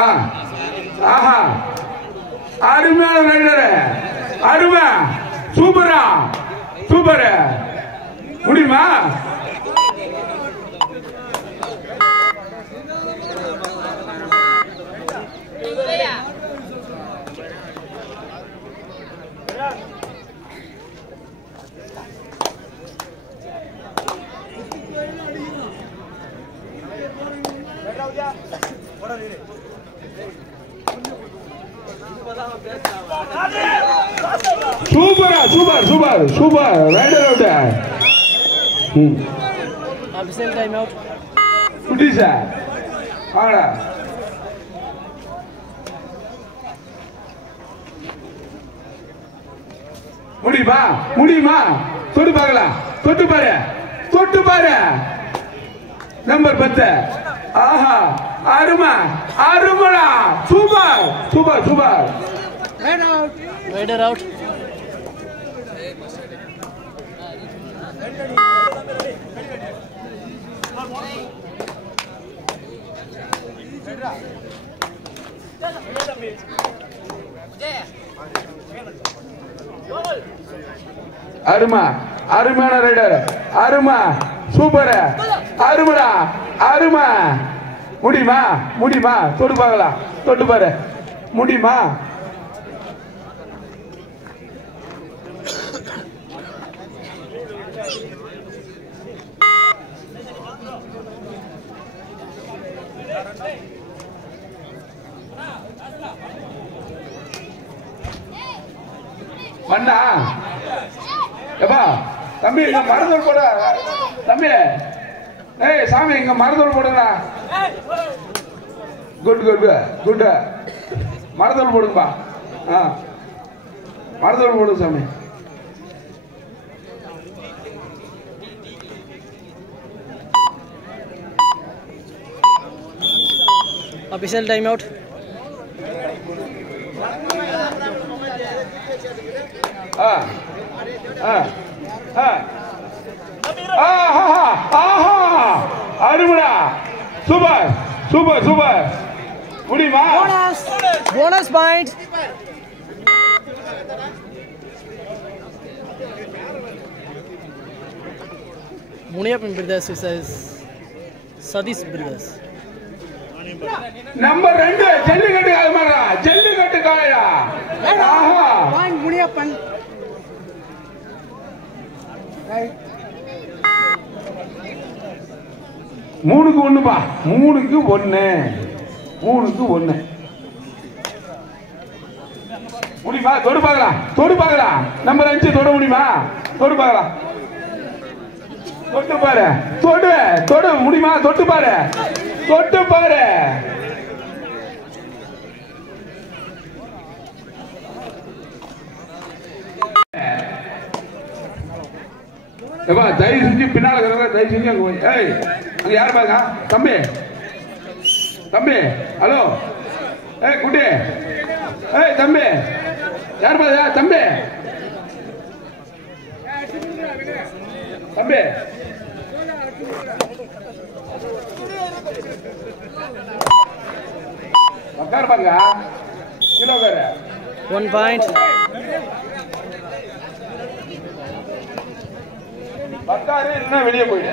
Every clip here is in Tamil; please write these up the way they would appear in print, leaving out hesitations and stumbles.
ஆஹா அருமையான ரைடர் அருமை சூப்பரா சூப்பர் முடியுமா சூப்பரா super super super rider out official time out குட்டி சார் ஆடா முடியுமா முடியுமா தொட்டு பார்க்கலாம் தொட்டு பாரு நம்பர் 10 ஆஹா அருமை அருமடா super super super rider out அருமா அருமையான ரைடர் அருமா சூப்பர் அருமடா அருமா முடியுமா முடியுமா தொட்டு பார்க்கலாம் தொட்டு பாரு முடியுமா பண்ணா எப்பா தம்பி இங்க மருந்தூர் போட தம்பி ஏய் சாமி இங்க மருந்தூர் போடுங்களா குட் குட் குட் மருந்தூர் போடுங்கப்பா மருந்தூர் போடுங்க சாமி ऑफिशियल टाइम आउट அருமடா சூப்பர் சூப்பர் சூப்பர் முடியுமா bonus point Muniyappan brothers versus Satish brothers number 2 Jallikattu காலமாடா ஜல்லிக்கட்டு காலைடா ஆஹா பாயிண்ட் முனியப்பன் ரைட் 3க்கு 1 பா 3க்கு 1 முடியுமா தொடு பார்க்கலாம் நம்பர் 5 தொட முடியுமா தொடு பார்க்கலாம் தொட்டு பாரு தொடு முடியுமா தொட்டு பாரு ஏப்பா தயவு செஞ்சு பின்னால இருக்கிறவங்க தயவு செஞ்சு அங்க போய் ஏய் அங்க யார் பாருங்க தம்பி ஹலோ ஏய் குட்டி ஏய் தம்பி யார் பாருங்க தம்பி உட்கார் பாருங்க கிலோ வேற 1 பாயிண்ட் உட்காரு இல்லைன்னா வெளியே போயிடு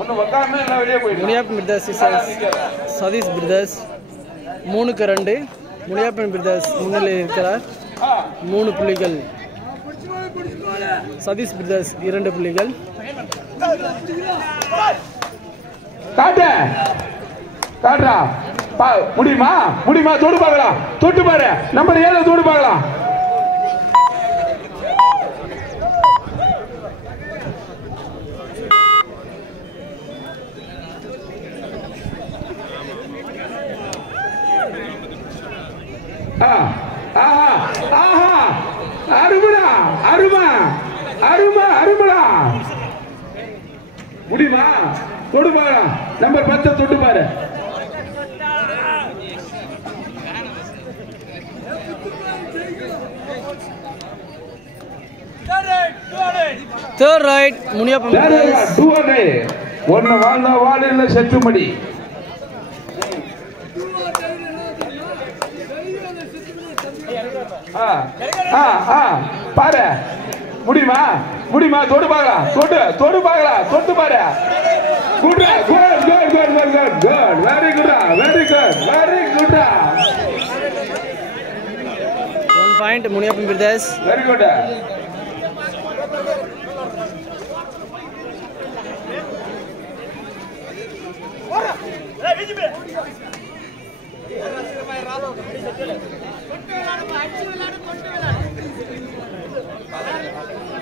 ஒன்று உட்காருன்னா இல்லை வெளியே போயிடு முனியப்பன் பிரதர்ஸ் சதீஷ் பிரதர்ஸ் 3க்கு 2 முனியப்பன் பிரதர்ஸ் முன்னிலையில் இருக்கிறார் 3 புள்ளிகள் சதீஷ் பிரதர்ஸ் 2 புள்ளிகள் காட்டுறா முடியுமா தொடு பார்க்கலாம் தொட்டு பாரு நம்பர் 7 தொடு பார்க்கலாம் அருமடா முடியுமா தொடு பார்க்கலாம் நம்பர் 10 தொட்டு பாரு Third right, Muniappan brothers. ஒன்னு வாழ்ந்தா வாழ இல்ல செத்துமடி பாரு முடியுமா முடியுமா தொடு பார்க்கலாம் தொடு பார்க்கலாம் தொட்டு பாரு good good good good good good good very good very good very good 1 point Muniyappan brothers very good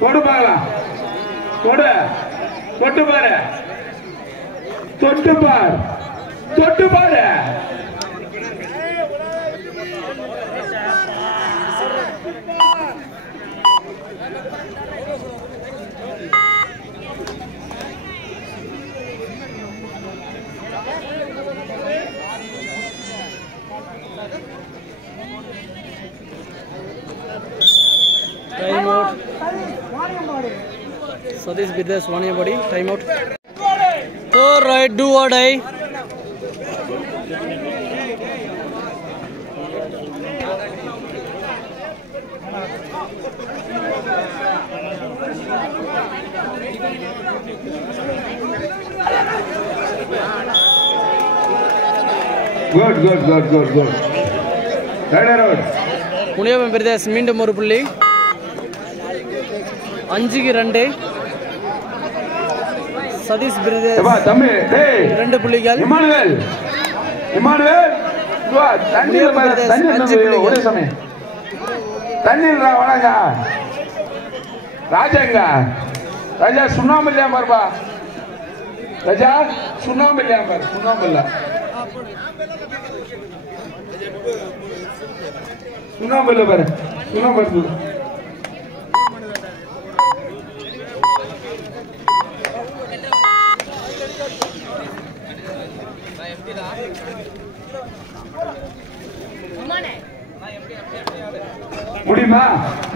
தொடு பார்க்கலாம் தொட்டு பாரு தொட்டு பாரு Time out. Sadish Brothers Vaniyapudi. Time out. So right, do or die. Good. Right around. Muniyappan brothers மீண்டும் ஒரு புள்ளி 5-2 சதீஷ் பிரதர்ஸ் தம்பி டேய் 2 புள்ளிகள் இமானுவேல் வா தண்ணீர் ஒரே சமயம் தண்ணீர் வணங்க ராஜா சுண்ணாம்பு இல்லையா பாருப்பா ராஜா சுண்ணாம்பு இல்லையா பாரு சுண்ணாம்பு இல்ல பாரு சுண்ணாம்பு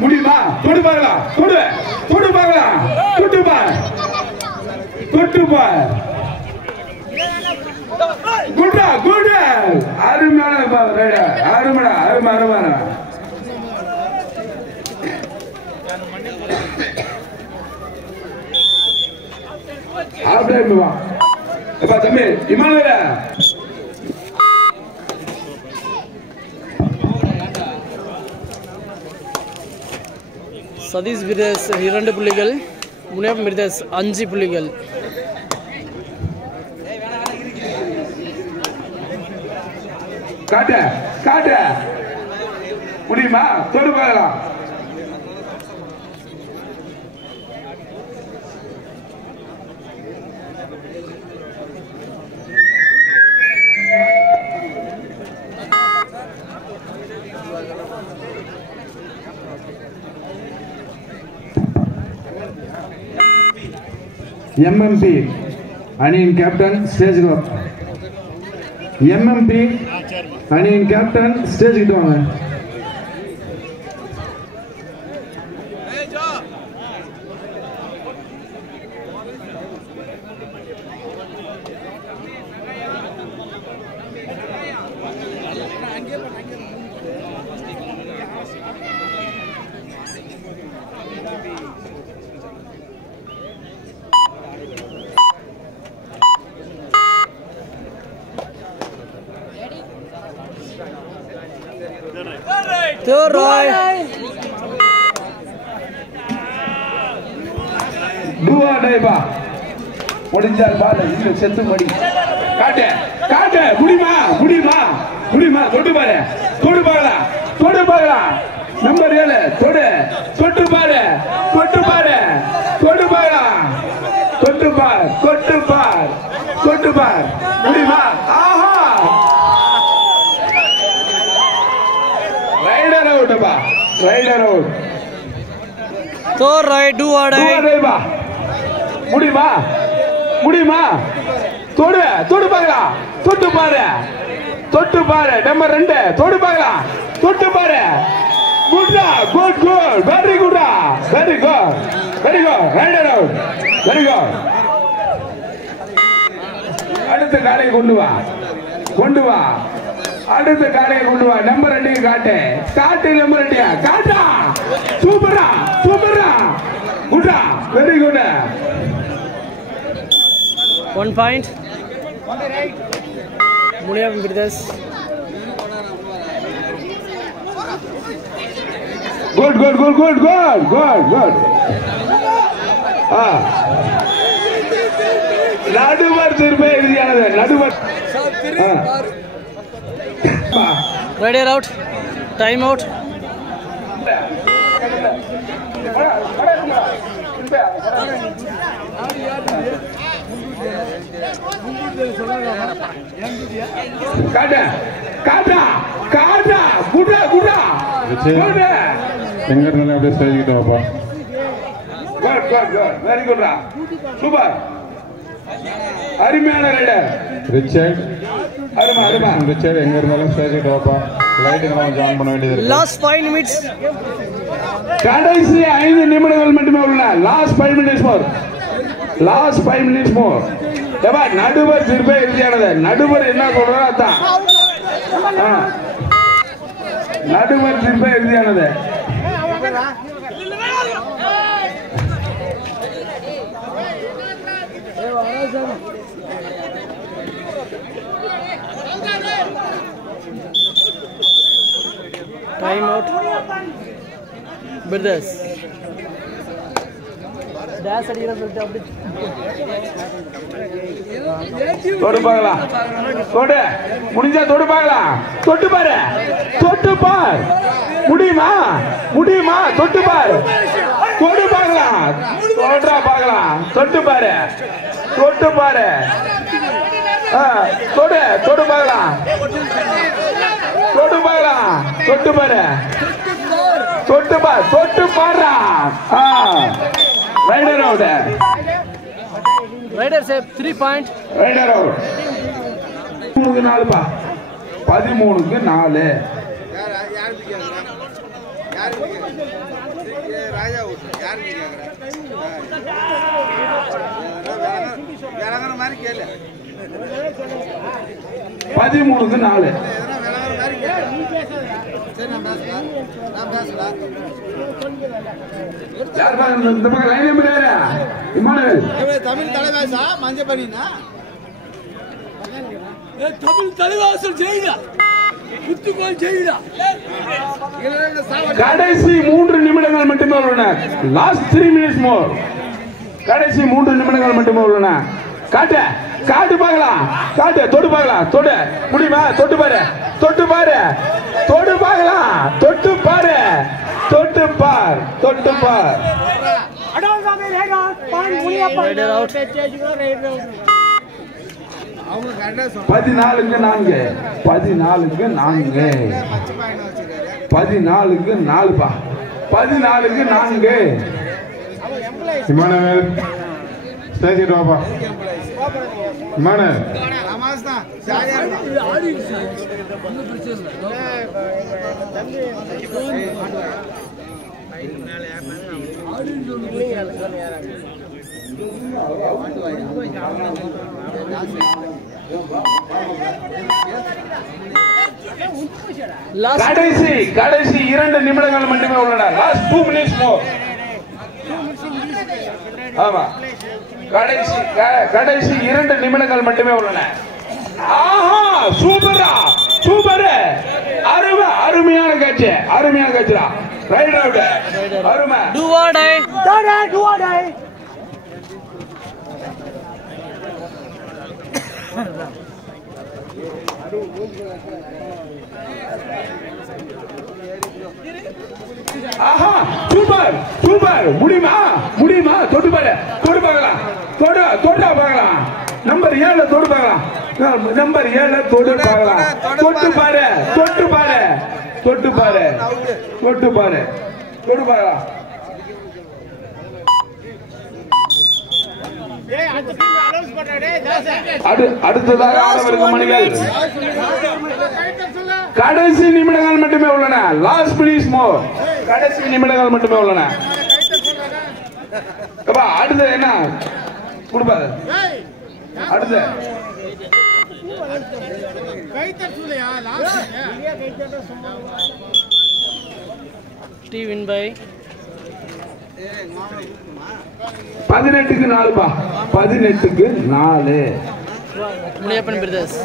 முடியுமா தொடு பார்க்கலாம் தொட்டு பார் குட் அருமையான அருமையான தம்பி இமானுவேல சதீஷ் பிரதர்ஸ் 2 புள்ளிகள் முனியப்பன் பிரதர்ஸ் 5 புள்ளிகள் காட்டு முடியுமா தொடு பார்க்கலாம் MMP அணியின் கேப்டன் ஸ்டேஜுக்கு MMP அணியின் கேப்டன் ஸ்டேஜுக்கு வாங்க முடிஞ்சால் பால இன்னும் செத்து மடி காட்டு முடியுமா தொட்டு பாக்கலாம் நம்பர் 7 தொட்டு பார் முடியுமா ஆஹா rider out So right, do or die. முடியுமா தொடு பார்க்கலாம் தொட்டு பாரு நம்பர் 2 தொடு பார்க்கலாம் தொட்டு பாரு good very good rider out very good அடுத்த காலை கொண்டு வா அடுத்த காலையை கொண்டு வா. நம்பர் 2 காட்டு. காட்டு நம்பர் 2. காட்டா. சூப்பரா சூப்பரா. குட்டா very good. 1 point. Muniyappan brothers. Good. நடுவர் திரும்ப இறுதியானது. நடுவர் Rider out. Time out. காட்டா காட்டா காட்டா. குட்டா குட்டா குட்டா. எங்க இருந்தாலும் அப்படியே ஸ்டேஜ்கிட்ட வாப்பா. குட் வெரி குட்ரா. சூப்பர். அருமையான ரைடர் ரிச்சர்ட். அருமா ரிச்சர்ட் எங்க இருந்தாலும் ஸ்டேஜ்கிட்ட வாப்பா. லைட்டுக்கு நம்ம ஜாயின் பண்ண வேண்டியது இருக்கு. Last 5 minutes. கடைசி 5 நிமிடங்கள் மட்டுமே உள்ளன. Last 5 minutes more. ஏப்பா நடுவர் திரும்ப இறுதியானது. நடுவர் என்ன சொல்றாரோ அதான். நடுவர் திரும்ப இறுதியானது. Time out. Brothers. Dash அடிக்கிற சொல்லிட்டு அப்படி தொடு பார்க்கலாம். தொடு முடிஞ்சா தொடு பார்க்கலாம். தொட்டு பாரு. முடியுமா தொட்டு பாரு. தொடு பார்க்கலாம். தொடுறா பார்க்கலாம். தொட்டு பாரு. தொடு பார்க்கலாம். தொட்டு பாரு. Rider out. Rider save 3 point. Rider out. 13க்கு 4 பா. 13க்கு 4. ராஜா யாரு கேக்குற மாதிரி கேளு. 13க்கு 4. தமிழ் தலைவாசா மஞ்சள் பண்ணினா தமிழ் தலைவாசல் செய்தா குத்துக்கோள் செய்தா. கடைசி 3 நிமிடங்கள் மட்டுமே உள்ளன. Last 3 minutes more. கடைசி 3 நிமிடங்கள் மட்டுமே உள்ளன. காட்டு பார்க்கலாம். தொடு பார்க்கலாம். தொடு முடியுமா? தொட்டு பாரு. தொடு பார்க்கலாம். தொட்டு பாரு. Rider out. 14க்கு 4. 14க்கு 4 பா. 14க்கு 4. இமானுவேல் ஸ்டேஜ்கிட்ட வாப்பா. இமானுவேல் நமாஸ் தான் சாரியா கடைசி 2 நிமிடங்கள் மட்டுமே உள்ளன. Last 2 minutes more. ஆமா கடைசி 2 நிமிடங்கள் மட்டுமே உள்ளன. ஆஹா சூப்பர். அருமையான காட்சிடா. Rider out. அருமை. Do or die. ஆஹா சூப்பர். முடியுமா? தொட்டு பார்க்கலாம். பார்க்கலாம். நம்பர் 7 தொடு பார்க்கலாம். நம்பர் 7 தொடு பார்க்கலாம். தொட்டு பாரு. பார்க்கலாம். அடுத்ததாக ஆடவர்கள் மணிகள். கடைசி நிமிடங்கள் மட்டுமே உள்ளன. Last minutes more. கடைசி நிமிடங்கள் மட்டுமே உள்ளன. அடுத்து என்ன கொடுப்பாரு? அடுத்து டி வின் பை 18க்கு 4 பா 18க்கு 4 முனியப்பன் பிரதர்ஸ்